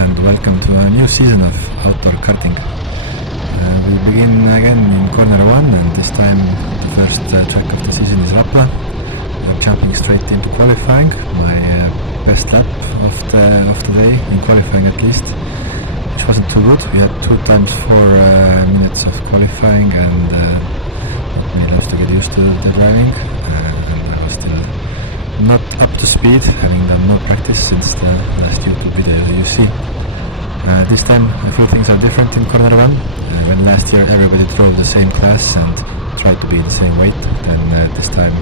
and welcome to a new season of outdoor karting. We begin again in corner 1, and this time the first track of the season is Rapla. I'm jumping straight into qualifying, my best lap of the day, in qualifying at least, which wasn't too good. We had 2 times 4 minutes of qualifying and not many laps to get used to the driving, and I was still not up to speed, having done no practice since the last YouTube video you see. This time a few things are different in corner 1. When last year everybody drove the same class and tried to be the same weight, then this time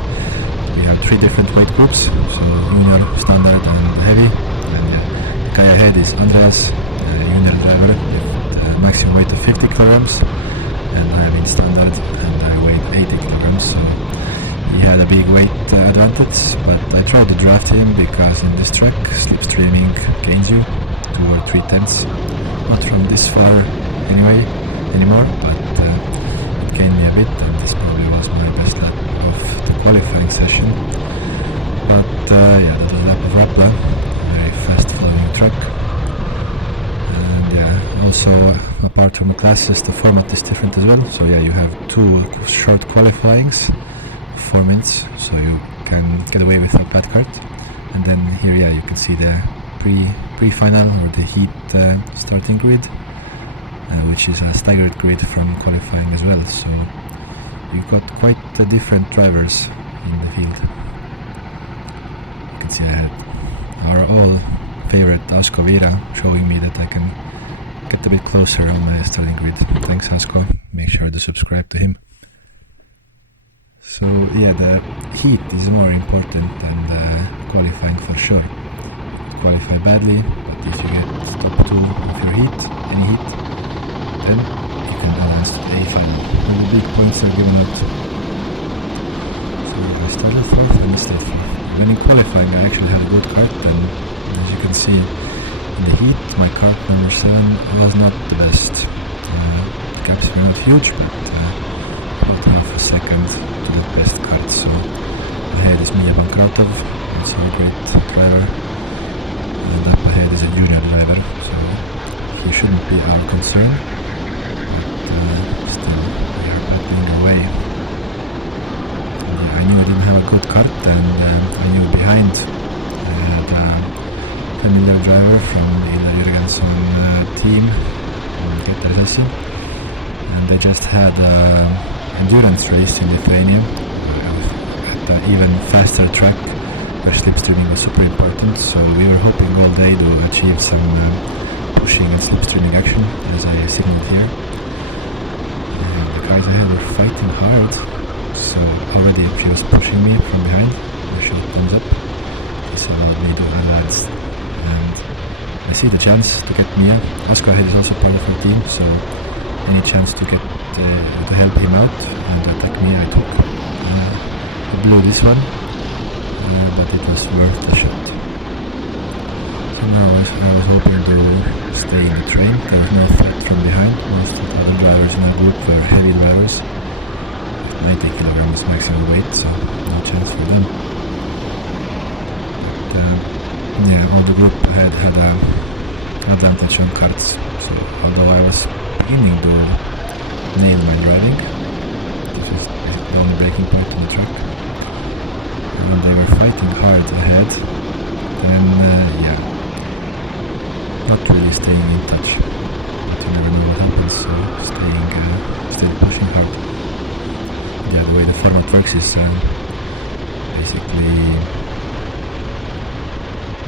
we have 3 different weight groups, so junior, standard and heavy. And the guy ahead is Andreas, junior driver with a maximum weight of 50 kilograms, and I am in standard and I weigh 80 kilograms, so he had a big weight advantage, but I tried to draft him because in this track slipstreaming gains you 2 or 3 tenths, not from this far anymore, but it gained me a bit, and this probably was my best lap of the qualifying session. But yeah, that was a lap of Rapla, a very fast flowing track. And yeah, also apart from the classes, the format is different as well, so yeah, you have 2 short qualifyings, 4 minutes, so you can get away with a bad kart. And then here, yeah, you can see the pre-final or the heat starting grid, which is a staggered grid from qualifying as well, so you've got quite different drivers in the field. You can see I had our all favorite Asko Vira showing me that I can get a bit closer on the starting grid. Thanks Asko, make sure to subscribe to him. So yeah, the heat is more important than the qualifying for sure. You qualify badly, but if you get top 2 of your heat, any heat, then you can advance to the A final. All the big points are given out. So yeah, I started 4th and I stayed 4th. When in qualifying I actually had a good kart, and as you can see in the heat, my kart number 7 was not the best. The gaps were not huge, but about half a second to the best kart, so ahead is Mia Bankratov, also a great driver, and up ahead is a junior driver, so he shouldn't be our concern, but still we are battling away. And I knew I didn't have a good kart, and I knew behind I had a familiar driver from the Ila Jürgensen team, Getter, and they just had endurance race in Lithuania at an even faster track where slipstreaming was super important, so we were hoping all day to achieve some pushing and slipstreaming action, as I signaled here. The guys ahead were fighting hard, so already she was pushing me from behind. I showed thumbs up. This allowed me to advance, and I see the chance to get Mia. Asko ahead is also part of her team, so any chance to get to help him out and attack me I took. I blew this one, but it was worth the shot. So now I was hoping to stay in the train. There was no threat from behind. Most of the other drivers in our group were heavy drivers, 90 kilograms maximum weight, so no chance for them. But yeah, all the group had an advantage on karts, so although I was beginning to nail my driving, this was basically the only breaking point on the track, and when they were fighting hard ahead, then yeah, not really staying in touch, but you never know what happens, so still pushing hard. Yeah, the way the format works is basically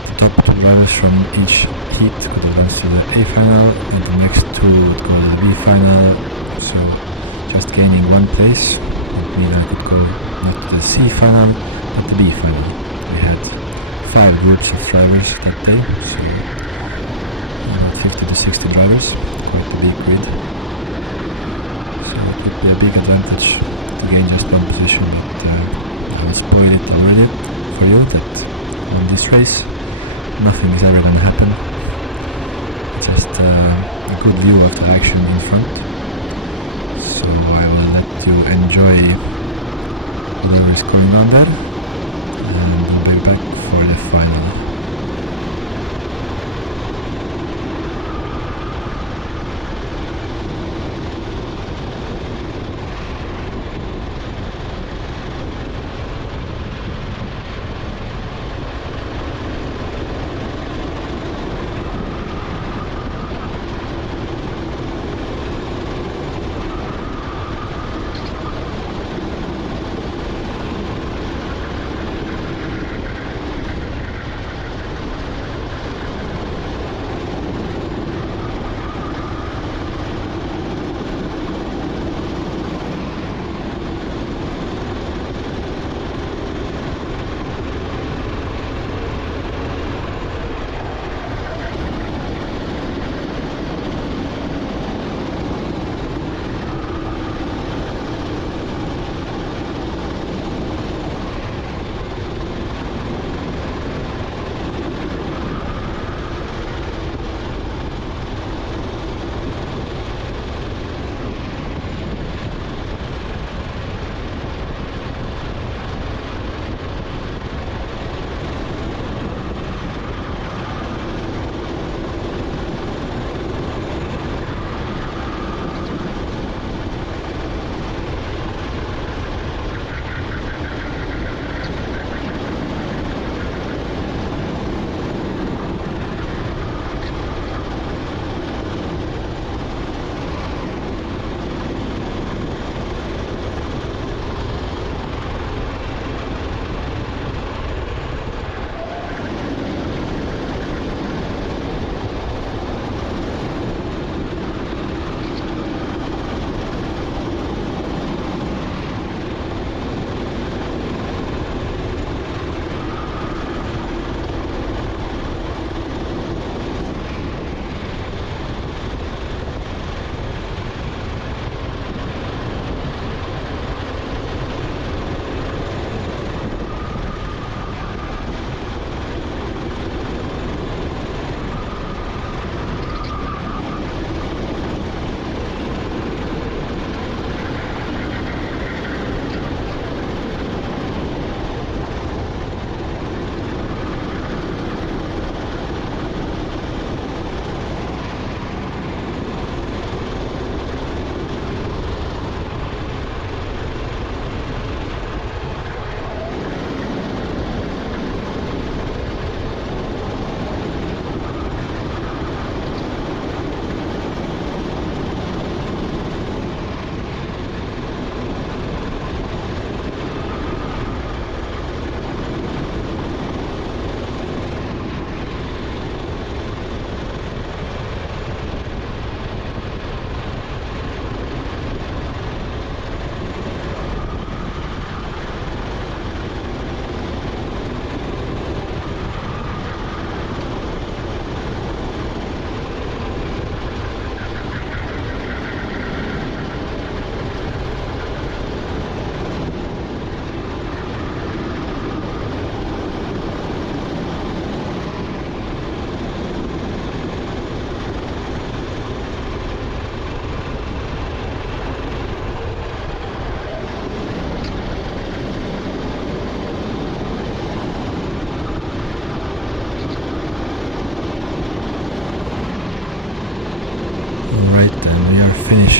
the top 2 drivers from each heat could advance to the A final, and the next 2 would go to the B final, so just gaining 1 place would mean I could go not to the C final, but the B final. We had 5 groups of drivers that day, so about 50 to 60 drivers, quite a big grid. So it would be a big advantage to gain just 1 position, but I will spoil it already for you that on this race nothing is ever gonna happen. Just a good view of the action in front. So I will let you enjoy whatever is going on there, and we'll be back for the final.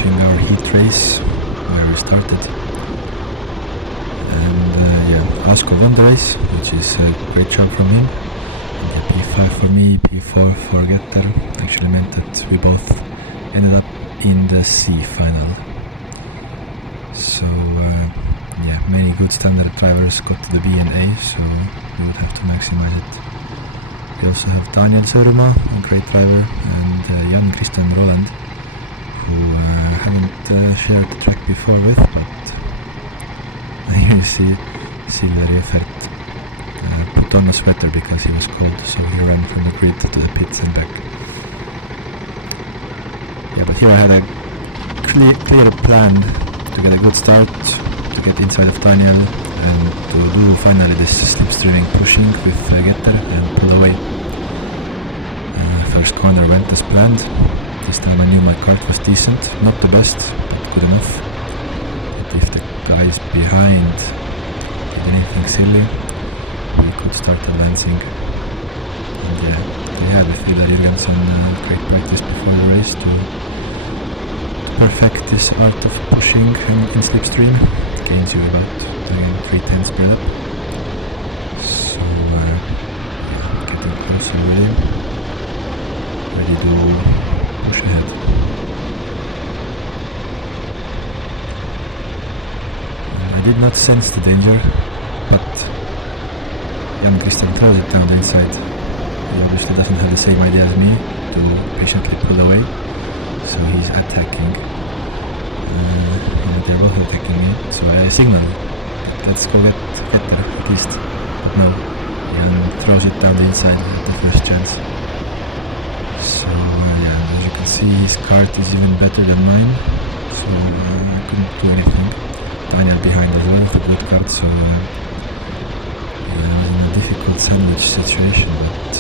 finishing our heat race where we started. And yeah, Asko won the race, which is a great job from him. And yeah, P5 for me, P4 for Getter actually meant that we both ended up in the C final. So yeah, many good standard drivers got to the B and A, so we would have to maximize it. We also have Daniel Sörma, a great driver, and Jan Christian Roland, who haven't shared the track before with, but here you see Silver Riefert put on a sweater because he was cold, so he ran from the grid to the pits and back. Yeah, but here I had a clear plan to get a good start, to get inside of Daniel, and to do finally this slipstreaming pushing with Getter and pull away. First corner went as planned. This time I knew my kart was decent, not the best, but good enough. But if the guys behind did anything silly, we could start advancing. And yeah, we had with Vidar Jürgensen great practice before the race to perfect this art of pushing in slipstream. It gains you about, again, 3/10 speed up. So yeah, getting closer with him, ready to push ahead. I did not sense the danger, but Jan Christian throws it down the inside. He obviously doesn't have the same idea as me to patiently pull away, so he's attacking. And they're both attacking me, so I signal, let's go get there at least. But no, Jan throws it down the inside at the first chance. So yeah, as you can see, his kart is even better than mine, so I couldn't do anything. Daniel behind as well with a good kart, so yeah, I was in a difficult sandwich situation, but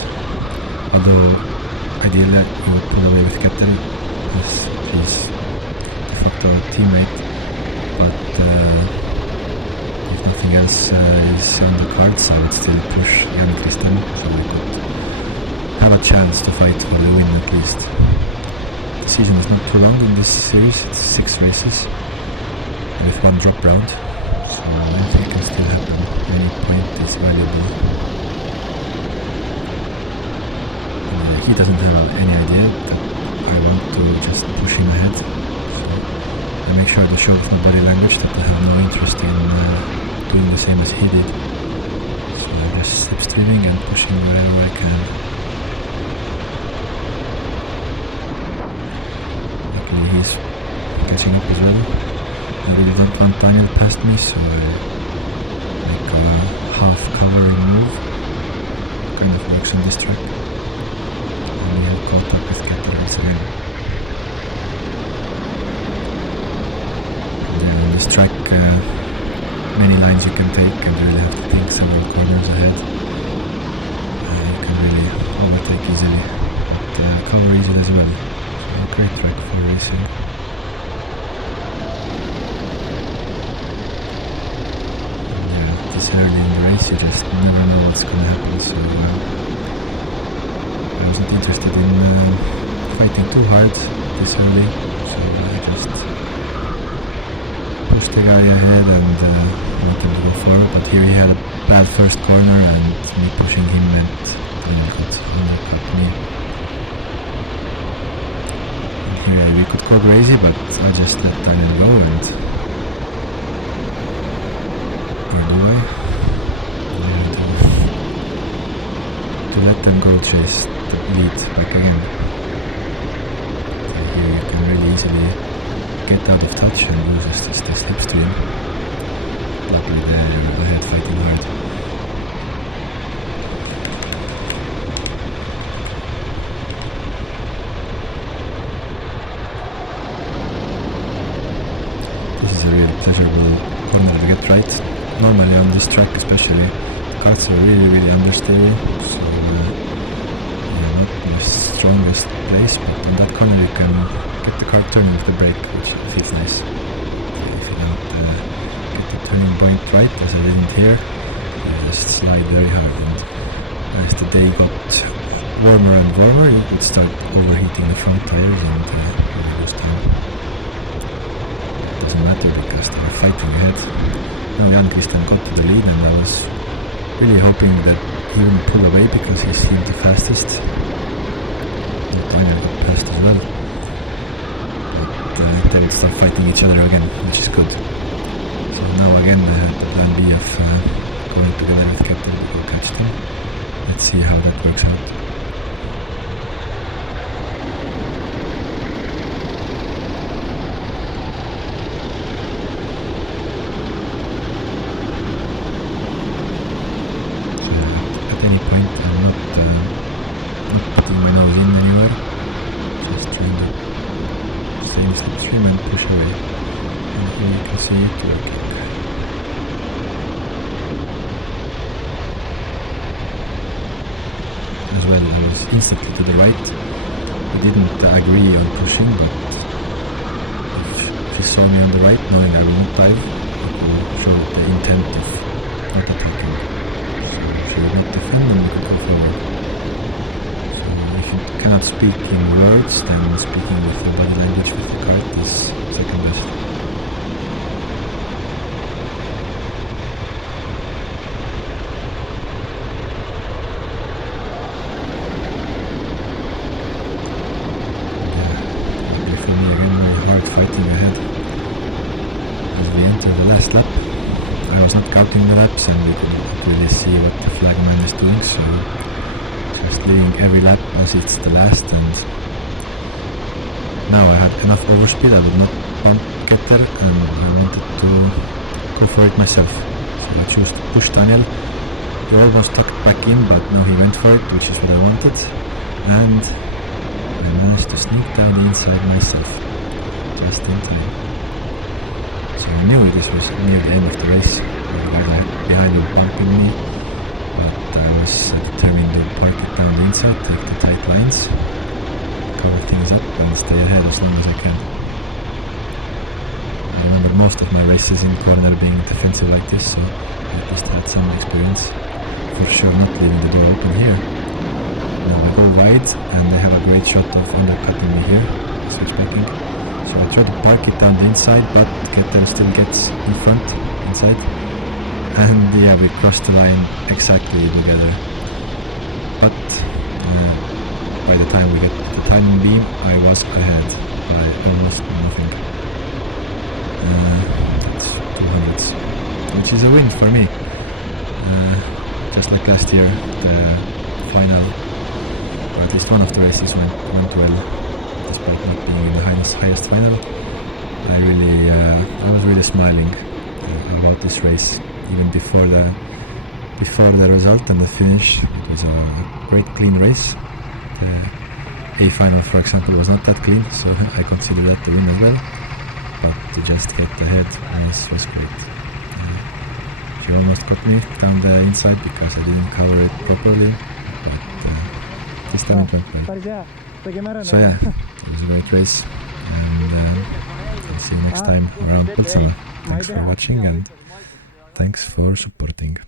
although ideally he would pull away with Kappet, as he's de facto our teammate, but if nothing else is on the cards, I would still push Jan Christian, so we could have a chance to fight for the win at least. The season is not too long in this series, it's 6 races with 1 drop round, so anything can still happen. Any point is valuable. He doesn't have any idea that I want to just push him ahead, so I make sure to show with my body language that I have no interest in doing the same as he did. So I'm just slipstreaming and pushing wherever I can. Luckily he's catching up as well. I really don't want Daniel past me, so I make a half covering move. Kind of works on this track. And we have caught up with Kappet once again. And then on this track, many lines you can take, and you really have to think several corners ahead. You can really overtake easily, but cover easily as well. So a great track for racing. Early in the race, you just never know what's gonna happen, so I wasn't interested in fighting too hard this early, so I just pushed the guy ahead and let him go forward, but here he had a bad first corner and me pushing him meant undercut me. And here we could go crazy, but I just let Daniel go, and where do I? To let them go chase the lead back again. So here you can really easily get out of touch and lose the slipstream. Luckily they're ahead fighting hard. This is a really pleasurable corner to get right. Normally on this track especially, the karts are really understeer, so yeah, not the strongest place, but on that corner you can get the kart turning with the brake, which feels nice. If you don't get the turning point right, as I didn't here, you just slide very hard, and as the day got warmer and warmer, you would start overheating the front tires and really lose time. doesn't matter because they were fighting ahead. Now Jan Christian got to the lead, and I was really hoping that he wouldn't pull away because he seemed the fastest. Daniel got passed as well. But they would start fighting each other again, which is good. So now again the plan B of going together with Kappet to go catch them. Let's see how that works out. At any point I'm not putting my nose in anywhere, just trying to stay in the slipstream and push away. And here you can see it working. As well, I was instantly to the right. I didn't agree on pushing, but if she saw me on the right, knowing I will not dive, it will show the intent of not attacking. She would not defend and we could go forward. So if you cannot speak in words, then speaking with the body language with the kart is second best. Yeah, for me again, very hard fighting ahead. As we enter the last lap, I was not counting the laps and we couldn't really see what the flagman is doing, so just leaving every lap as it's the last, and now I had enough overspeed, I would not bump Ketter and I wanted to go for it myself. So I chose to push Daniel. He almost tucked back in, but no, he went for it, which is what I wanted, and I managed to sneak down the inside myself, just in time. So I knew this was near the end of the race. The guy behind was bumping me, but I was determined to park it down the inside, take the tight lines, cover things up and stay ahead as long as I can. I remember most of my races in corner being defensive like this, so I at least had some experience. For sure not leaving the door open here. Now I go wide and they have a great shot of undercutting me here, switchbacking. So I try to park it down the inside, but Ketter still gets in front, inside. And yeah, we crossed the line exactly together. But by the time we get the timing beam, I was ahead by almost nothing. That's 200s, which is a win for me. Just like last year, the final, or at least one of the races went well. Despite not being in the highest final, I was really smiling about this race, even before the result and the finish. It was a great clean race. The A final, for example, was not that clean, so I consider that the win as well. But to just get ahead was great. She almost got me down the inside because I didn't cover it properly, but this time it went well. So yeah, it was a great race, and I'll see you next time around Põltsamaa. Thanks for watching and thanks for supporting.